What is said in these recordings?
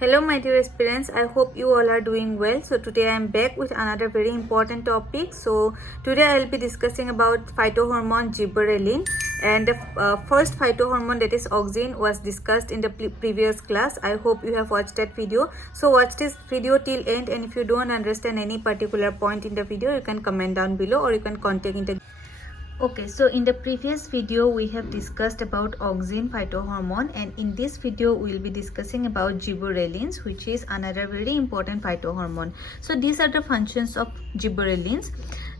Hello my dear aspirants, I hope you all are doing well. So today I am back with another very important topic. So today I will be discussing about phytohormone gibberellin, and the first phytohormone, that is auxin, was discussed in the previous class. I hope you have watched that video. So watch this video till end, and if you don't understand any particular point in the video, you can comment down below or you can contact in the Okay, so in the previous video we have discussed about auxin phytohormone, and in this video we will be discussing about gibberellins, which is another very important phytohormone. So these are the functions of gibberellins.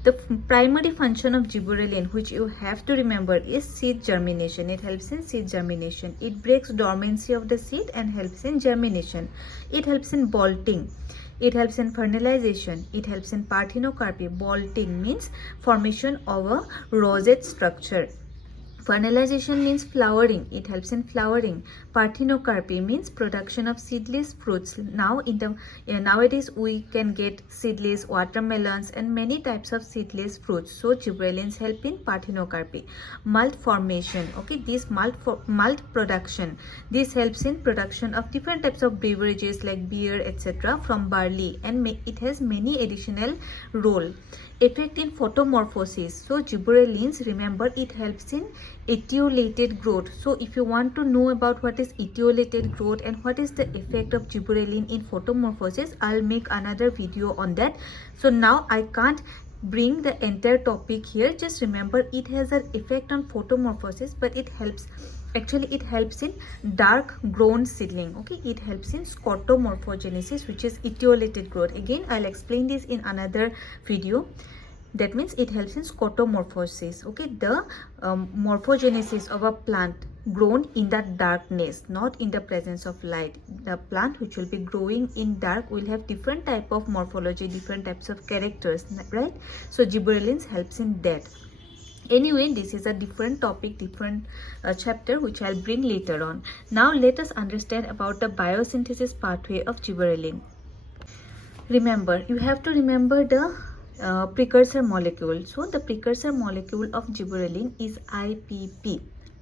The primary function of gibberellin, which you have to remember, is seed germination. It helps in seed germination. It breaks dormancy of the seed and helps in germination. It helps in bolting. It helps in fertilization. It helps in parthenocarpy. Bolting means formation of a rosette structure. Fertilization means flowering. It helps in flowering. Parthenocarpy means production of seedless fruits. Now nowadays we can get seedless watermelons and many types of seedless fruits. So gibberellins help in parthenocarpy. Malt formation. Okay, this malt production. This helps in production of different types of beverages like beer, etc. from barley, and it has many additional role. Effect in photomorphosis. So gibberellins, remember, it helps in etiolated growth. So if you want to know about what is etiolated growth and what is the effect of gibberellin in photomorphosis, I'll make another video on that. So now I can't bring the entire topic here. Just remember, it has an effect on photomorphosis, but it helps in dark grown seedling. Okay, it helps in scotomorphogenesis, which is etiolated growth. Again, I'll explain this in another video. That means it helps in scotomorphosis. Okay, the morphogenesis of a plant grown in the darkness, not in the presence of light. The plant which will be growing in dark will have different type of morphology, different types of characters, right? So gibberellins helps in that. Anyway, this is a different topic, different chapter, which I'll bring later on. Now let us understand about the biosynthesis pathway of gibberellin. Remember, you have to remember the precursor molecule. So the precursor molecule of gibberellin is IPP.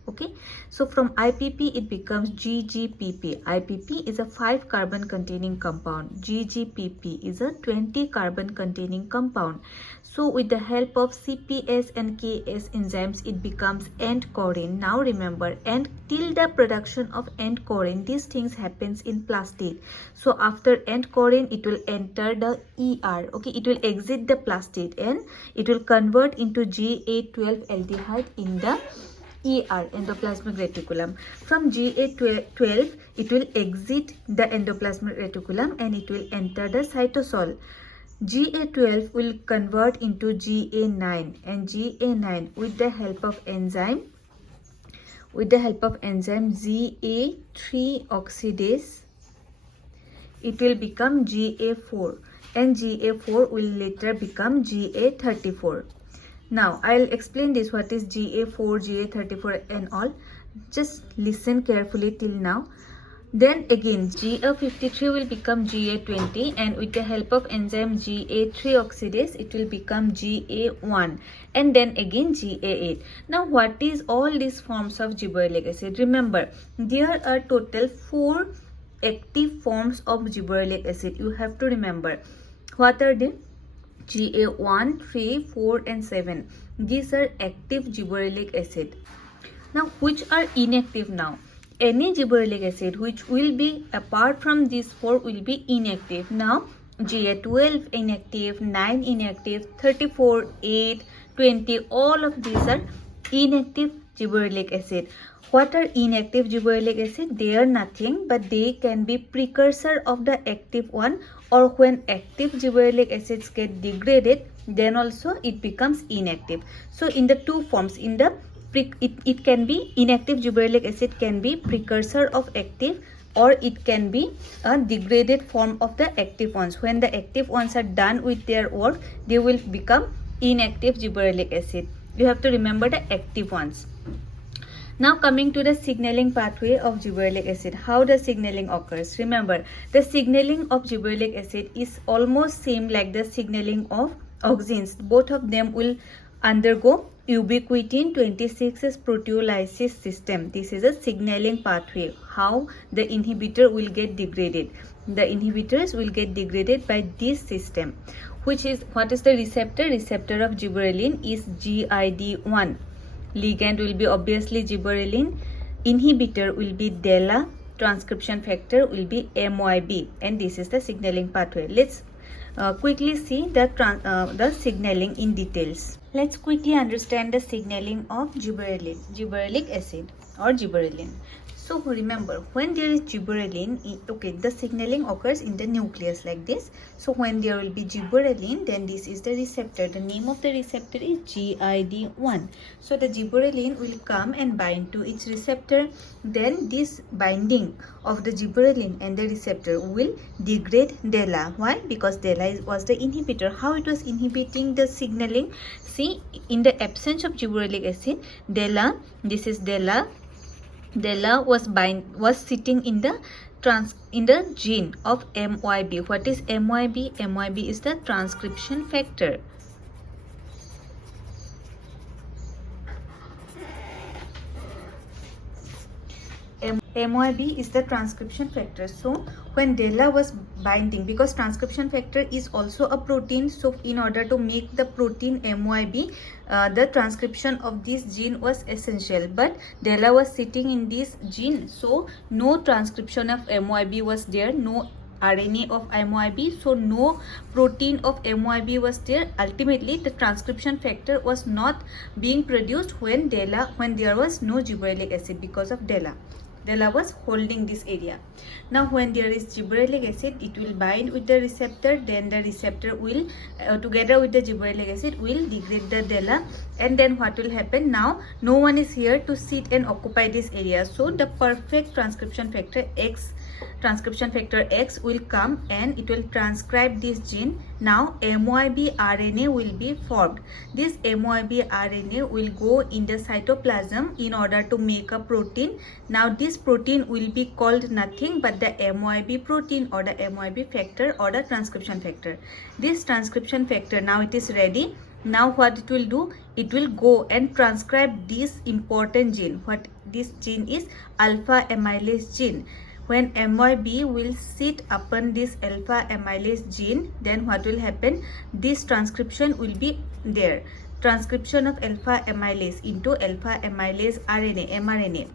Okay, so from IPP it becomes GGPP. IPP is a 5 carbon containing compound. GGPP is a 20 carbon containing compound. So with the help of CPS and KS enzymes, it becomes end-corin. Now remember, and till the production of end-corin, these things happens in plastid. So after end-corin, it will enter the ER. Okay, it will exit the plastid and it will convert into GA12 aldehyde in the ER, endoplasmic reticulum. From GA12, it will exit the endoplasmic reticulum and it will enter the cytosol. GA12 will convert into GA9, and GA9 with the help of enzyme GA3 oxidase, it will become GA4, and GA4 will later become GA34. Now I'll explain this, what is GA4, GA34 and all. Just listen carefully till now. Then again GA53 will become GA20, and with the help of enzyme GA3 oxidase, it will become GA1, and then again GA8. Now what is all these forms of gibberellic acid? Remember, there are total 4 active forms of gibberellic acid. You have to remember. What are they? GA1, 3, 4 and 7. These are active gibberellic acid. Now which are inactive now? Any gibberellic acid which will be apart from these 4 will be inactive. Now GA12 inactive, 9 inactive, 34, 8, 20, all of these are inactive gibberellic acid. What are inactive gibberellic acid? They are nothing but they can be precursor of the active one, or when active gibberellic acids get degraded, then also it becomes inactive. So in the two forms, in the it can be inactive gibberellic acid can be precursor of active, or it can be a degraded form of the active ones. When the active ones are done with their work, they will become inactive gibberellic acid. You have to remember the active ones. Now coming to the signaling pathway of gibberellic acid. How the signaling occurs? Remember, the signaling of gibberellic acid is almost same like the signaling of auxins. Both of them will undergo ubiquitin 26 proteolysis system. This is a signaling pathway, how the inhibitor will get degraded. The inhibitors will get degraded by this system. What is the receptor? Receptor of gibberellin is GID1. Ligand will be obviously gibberellin. Inhibitor will be DELA. Transcription factor will be MYB, and this is the signaling pathway. Let's quickly see the signaling in details. Let's quickly understand the signaling of gibberellic acid or gibberellin. So remember, when there is gibberellin, the signaling occurs in the nucleus like this. So when there will be gibberellin, then this is the receptor. The name of the receptor is GID1. So the gibberellin will come and bind to its receptor. Then this binding of the gibberellin and the receptor will degrade DELA. Why? Because DELA was the inhibitor. How it was inhibiting the signaling? See, in the absence of gibberellic acid, DELA, this is DELA. DELA was sitting in the gene of MYB. What is MYB? MYB is the transcription factor. MYB is the transcription factor. So when DELA was binding, because transcription factor is also a protein, so in order to make the protein MYB, the transcription of this gene was essential, but DELA was sitting in this gene, so no transcription of MYB was there, no RNA of MYB, so no protein of MYB was there. Ultimately, the transcription factor was not being produced when there was no gibberellic acid because of DELA. DELA was holding this area. Now when there is gibberellic acid, it will bind with the receptor, then the receptor will together with the gibberellic acid will degrade the DELA, and then what will happen? Now no one is here to sit and occupy this area, so the perfect transcription factor X will come and it will transcribe this gene. Now MYB RNA will be formed. This MYB RNA will go in the cytoplasm in order to make a protein. Now this protein will be called nothing but the MYB protein or the MYB factor or the transcription factor. This transcription factor, now it is ready. Now what it will do? It will go and transcribe this important gene. What this gene is? Alpha amylase gene. When MYB will sit upon this alpha amylase gene, then what will happen? This transcription will be there. Transcription of alpha amylase into alpha amylase RNA, mRNA.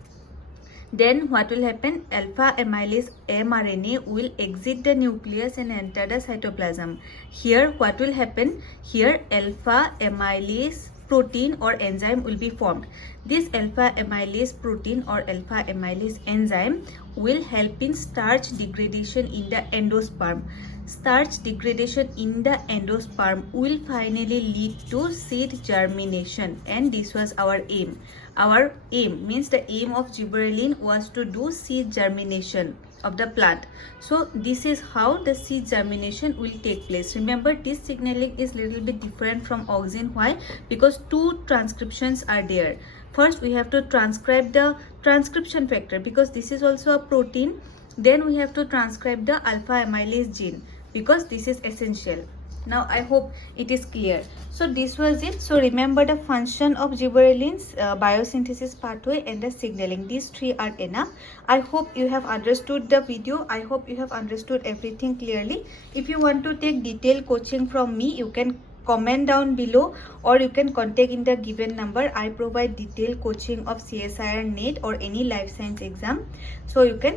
Then what will happen? Alpha amylase mRNA will exit the nucleus and enter the cytoplasm. Here what will happen? Here alpha amylase protein or enzyme will be formed. This alpha amylase protein or alpha amylase enzyme will help in starch degradation in the endosperm. Starch degradation in the endosperm will finally lead to seed germination, and this was our aim. Our aim means the aim of gibberellin was to do seed germination of the plant. So this is how the seed germination will take place. Remember, this signaling is little bit different from auxin. Why? Because two transcriptions are there. First we have to transcribe the transcription factor, because this is also a protein. Then we have to transcribe the alpha amylase gene, because this is essential. Now I hope it is clear. So this was it. So remember the function of gibberellin's biosynthesis pathway and the signaling. These three are enough. I hope you have understood the video. I hope you have understood everything clearly. If you want to take detailed coaching from me, you can comment down below, or you can contact in the given number. I provide detailed coaching of CSIR, NET or any life science exam, so you can